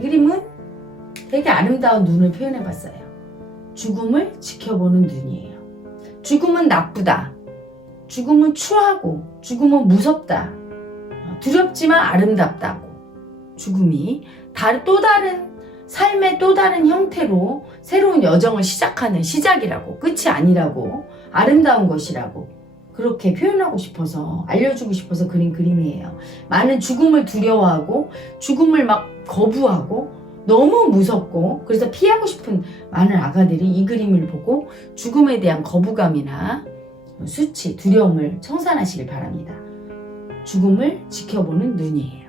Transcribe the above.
그림은 되게 아름다운 눈을 표현해 봤어요. 죽음을 지켜보는 눈이에요. 죽음은 나쁘다. 죽음은 추하고, 죽음은 무섭다. 두렵지만 아름답다고. 죽음이 다- 또 다른 삶의 또 다른 형태로 새로운 여정을 시작하는 시작이라고, 끝이 아니라고, 아름다운 것이라고, 그렇게 표현하고 싶어서, 알려주고 싶어서 그린 그림이에요. 많은 죽음을 두려워하고, 죽음을 막 거부하고 너무 무섭고 그래서 피하고 싶은 많은 아가들이 이 그림을 보고 죽음에 대한 거부감이나 수치, 두려움을 청산하시길 바랍니다. 죽음을 지켜보는 눈이에요.